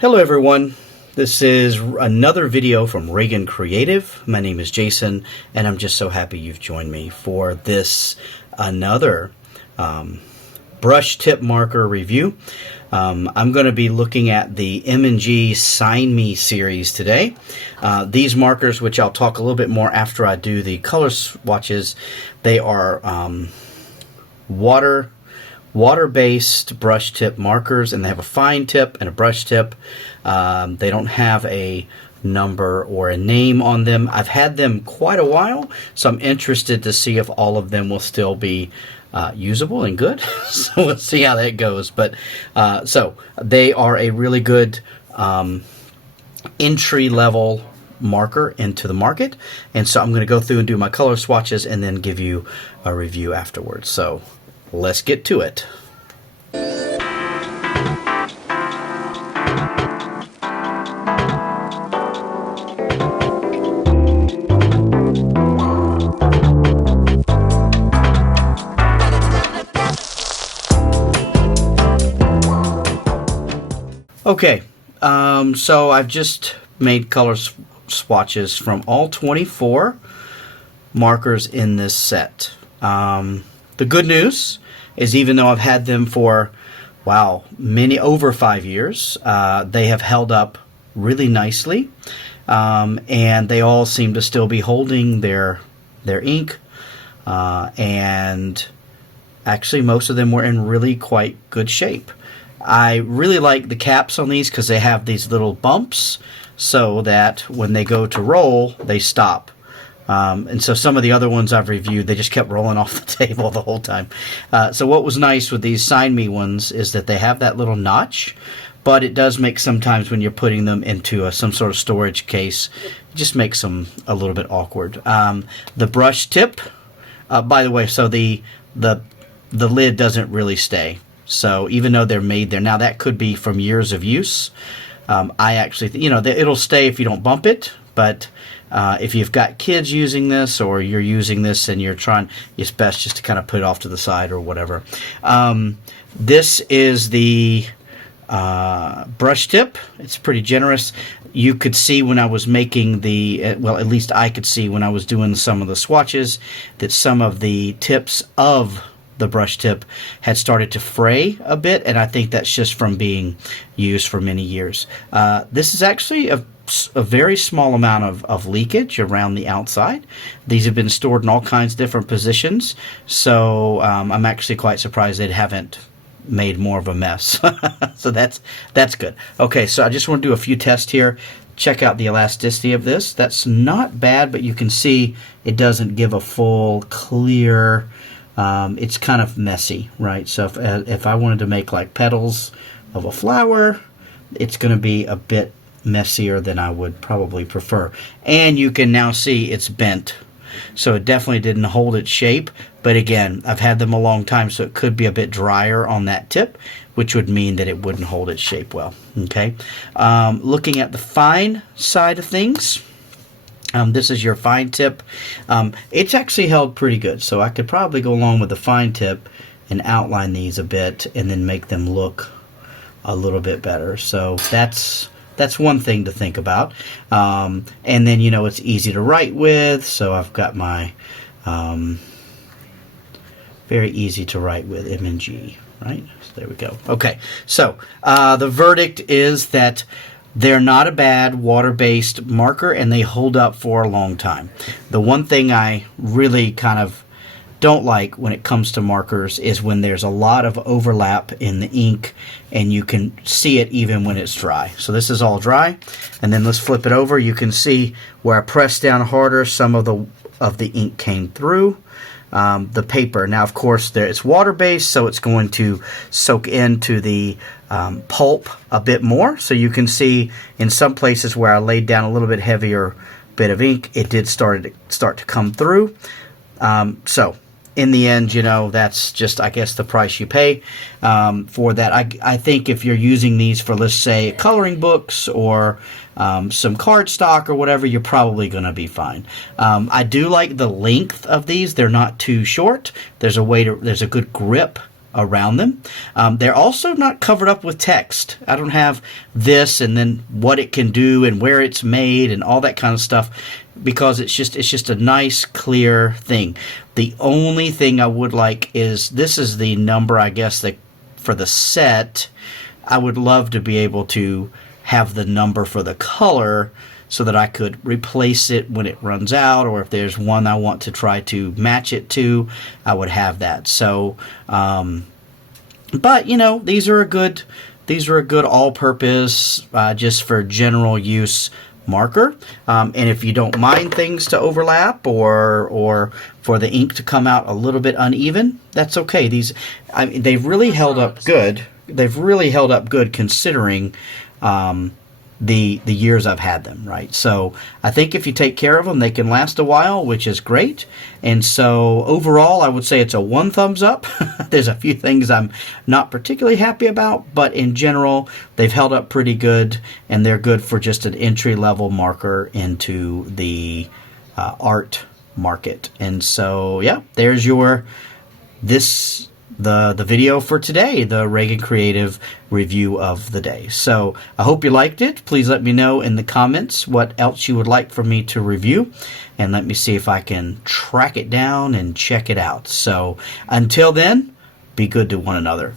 Hello everyone, this is another video from Reagan Creative. My name is Jason and I'm just so happy you've joined me for this another brush tip marker review. I'm going to be looking at the M&G SignMe series today. These markers, which I'll talk a little bit more after I do the swatches, they are water-based brush tip markers, and they have a fine tip and a brush tip. They don't have a number or a name on them. I've had them quite a while, so I'm interested to see if all of them will still be usable and good. So we'll see how that goes. But so they are a really good entry-level marker into the market, and so I'm going to go through and do my color swatches and then give you a review afterwards. So let's get to it. Okay, so I've just made color swatches from all 24 markers in this set. The good news is, even though I've had them for, wow, over 5 years, they have held up really nicely, and they all seem to still be holding their ink, and actually most of them were in really quite good shape. I really like the caps on these because they have these little bumps so that when they go to roll, they stop. And so some of the other ones I've reviewed, they just kept rolling off the table the whole time. So what was nice with these SignMe ones is that they have that little notch, but it does make sometimes when you're putting them into some sort of storage case, it just makes them a little bit awkward. The brush tip, by the way, so the lid doesn't really stay. So even though they're made there, now that could be from years of use. I actually, it'll stay if you don't bump it, but if you've got kids using this, or you're using this and you're trying, it's best just to kind of put it off to the side or whatever. This is the brush tip. It's pretty generous. You could see when I was making well, at least I could see when I was doing some of the swatches, that some of the tips of the brush tip had started to fray a bit, and I think that's just from being used for many years. This is actually a very small amount of leakage around the outside. These have been stored in all kinds of different positions, so I'm actually quite surprised they haven't made more of a mess. So that's good. Okay, so I just want to do a few tests here. Check out the elasticity of this. That's not bad, but you can see it doesn't give a full clear. It's kind of messy, right? So if I wanted to make like petals of a flower, it's going to be a bit messier than I would probably prefer. And you can now see it's bent. So it definitely didn't hold its shape. But again, I've had them a long time, so it could be a bit drier on that tip, which would mean that it wouldn't hold its shape well. Okay. Looking at the fine side of things. This is your fine tip. It's actually held pretty good, so I could probably go along with the fine tip and outline these a bit and then make them look a little bit better. So that's one thing to think about. And then, it's easy to write with, so I've got my very easy to write with M&G, right? So there we go. Okay, so the verdict is that they're not a bad water-based marker, and they hold up for a long time. The one thing I really kind of don't like when it comes to markers is when there's a lot of overlap in the ink, and you can see it even when it's dry. So this is all dry, and then let's flip it over. You can see where I pressed down harder, some of the ink came through. The paper. Now, of course, it's water-based, so it's going to soak into the pulp a bit more. So you can see in some places where I laid down a little bit heavier bit of ink, it did start to come through. So in the end, that's just, I guess, the price you pay for that. I think if you're using these for, let's say, coloring books or some cardstock or whatever, you're probably going to be fine. I do like the length of these. They're not too short. There's a good grip around them. They're also not covered up with text. I don't have this and then what it can do and where it's made and all that kind of stuff, because it's just a nice, clear thing. The only thing I would like is, this is the number, I guess, that for the set. I would love to be able to have the number for the color so that I could replace it when it runs out, or if there's one I want to try to match it to, I would have that. So, but you know, these are a good all-purpose, just for general use marker. And if you don't mind things to overlap or for the ink to come out a little bit uneven, that's okay. These, they've really held up good. They've really held up good considering the years I've had them, right? So I think if you take care of them, they can last a while, which is great. And so overall, I would say it's a 1 thumbs up. There's a few things I'm not particularly happy about, but in general, they've held up pretty good, and they're good for just an entry-level marker into the art market. And so, yeah, there's the video for today, the Reagan Creative review of the day. So I hope you liked it. Please let me know in the comments what else you would like for me to review, and let me see if I can track it down and check it out. So until then, be good to one another.